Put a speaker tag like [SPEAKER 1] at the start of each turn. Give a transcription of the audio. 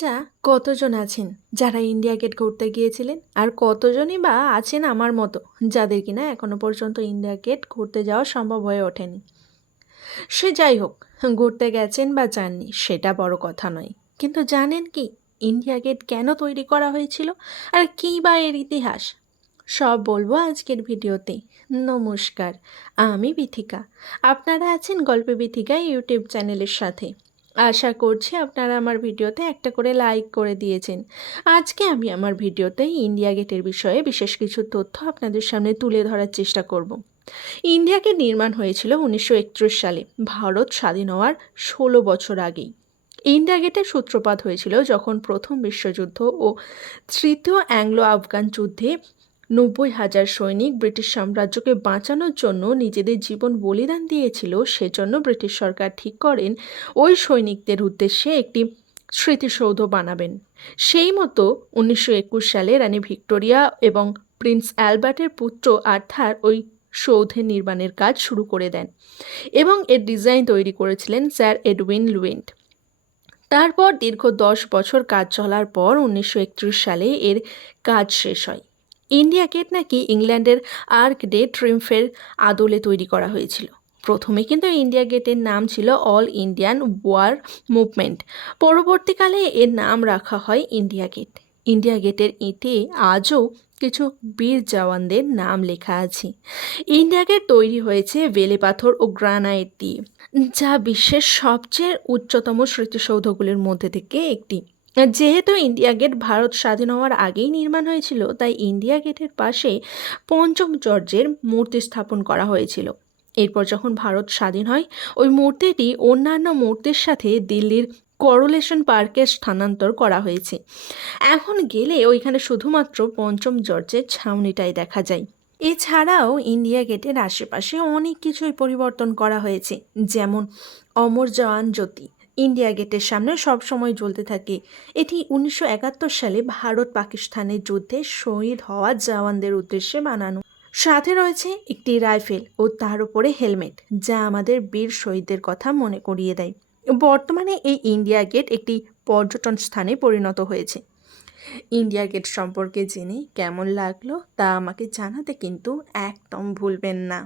[SPEAKER 1] আচ্ছা কতজন আছেন? যারা ইন্ডিয়া গেট ঘুরতে গিয়েছিলেন? আর কতজনই বা আছেন আমার মতো, যাদের কিনা এখনও পর্যন্ত ইন্ডিয়া গেট ঘুরতে যাওয়া সম্ভব হয়ে ওঠেনি। সে যাই হোক, ঘুরতে গেছেন বা যাননি, সেটা বড় কথা নয়। কিন্তু জানেন কি, ইন্ডিয়া গেট কেন তৈরি করা হয়েছিল? আর কী বা এর ইতিহাস? সব বলব আজকের ভিডিওতে। নমস্কার, আমি বিথিকা। আপনারা আছেন গল্পে বিথিকা ইউটিউব চ্যানেলের সাথে। আশা করছি আপনারা আমার ভিডিওতে একটা করে লাইক করে দিয়েছেন। আজকে আমি আমার ভিডিওতে ইন্ডিয়া গেটের বিষয়ে বিশেষ কিছু তথ্য আপনাদের সামনে তুলে ধরার চেষ্টা করব। ইন্ডিয়া গেট নির্মাণ হয়েছিল উনিশশো একত্রিশ সালে, ভারত স্বাধীন হওয়ার ষোলো বছর আগেই। ইন্ডিয়া গেটের সূত্রপাত হয়েছিল যখন প্রথম বিশ্বযুদ্ধ ও তৃতীয় অ্যাংলো আফগান যুদ্ধে নব্বই হাজার সৈনিক ব্রিটিশ সাম্রাজ্যকে বাঁচানোর জন্য নিজেদের জীবন বলিদান দিয়েছিল, সেজন্য ব্রিটিশ সরকার ঠিক করেন ওই সৈনিকদের উদ্দেশ্যে একটি স্মৃতিসৌধ বানাবেন। সেই মতো উনিশশো একুশ সালে রানী ভিক্টোরিয়া এবং প্রিন্স অ্যালবার্টের পুত্র আর্থার ওই সৌধের নির্মাণের কাজ শুরু করে দেন এবং এর ডিজাইন তৈরি করেছিলেন স্যার এডউইন লুয়েন্ট তারপর দীর্ঘ দশ বছর কাজ চলার পর উনিশশো একত্রিশ সালে এর কাজ শেষ হয়। ইন্ডিয়া গেট নাকি ইংল্যান্ডের আর্ক ডে ট্রিমফের আদলে তৈরি করা হয়েছিল। প্রথমে কিন্তু ইন্ডিয়া গেটের নাম ছিল অল ইন্ডিয়ান ওয়ার মুভমেন্ট। পরবর্তীকালে এর নাম রাখা হয় ইন্ডিয়া গেট। ইন্ডিয়া গেটের ইঁটে আজও কিছু বীর জওয়ানদের নাম লেখা আছে। ইন্ডিয়া গেট তৈরি হয়েছে বেলে পাথর ও গ্রানাইট দিয়ে, যা বিশ্বের সবচেয়ে উচ্চতম স্মৃতিসৌধগুলির মধ্যে থেকে একটি। যেহেতু ইন্ডিয়া গেট ভারত স্বাধীন হওয়ার আগেই নির্মাণ হয়েছিল, তাই ইন্ডিয়া গেটের পাশে পঞ্চম জর্জের মূর্তি স্থাপন করা হয়েছিল। এরপর যখন ভারত স্বাধীন হয়, ওই মূর্তিটি অন্যান্য মূর্তির সাথে দিল্লির করোলেশন পার্কে স্থানান্তর করা হয়েছে। এখন গেলে ওইখানে শুধুমাত্র পঞ্চম জর্জের ছাউনিটাই দেখা যায়। এছাড়াও ইন্ডিয়া গেটের আশেপাশে অনেক কিছুই পরিবর্তন করা হয়েছে, যেমন অমর জওয়ান জ্যোতি। ইন্ডিয়া গেটের সামনে সবসময় জ্বলতে থাকে। এটি উনিশশো একাত্তর সালে ভারত পাকিস্তানের যুদ্ধে শহীদ হওয়া জওয়ানদের উদ্দেশ্যে বানানো। সাথে রয়েছে একটি রাইফেল ও তার উপরে হেলমেট, যা আমাদের বীর শহীদদের কথা মনে করিয়ে দেয়। বর্তমানে এই ইন্ডিয়া গেট একটি পর্যটন স্থানে পরিণত হয়েছে। ইন্ডিয়া গেট সম্পর্কে জেনে কেমন লাগল তা আমাকে জানাতে কিন্তু একদম ভুলবেন না।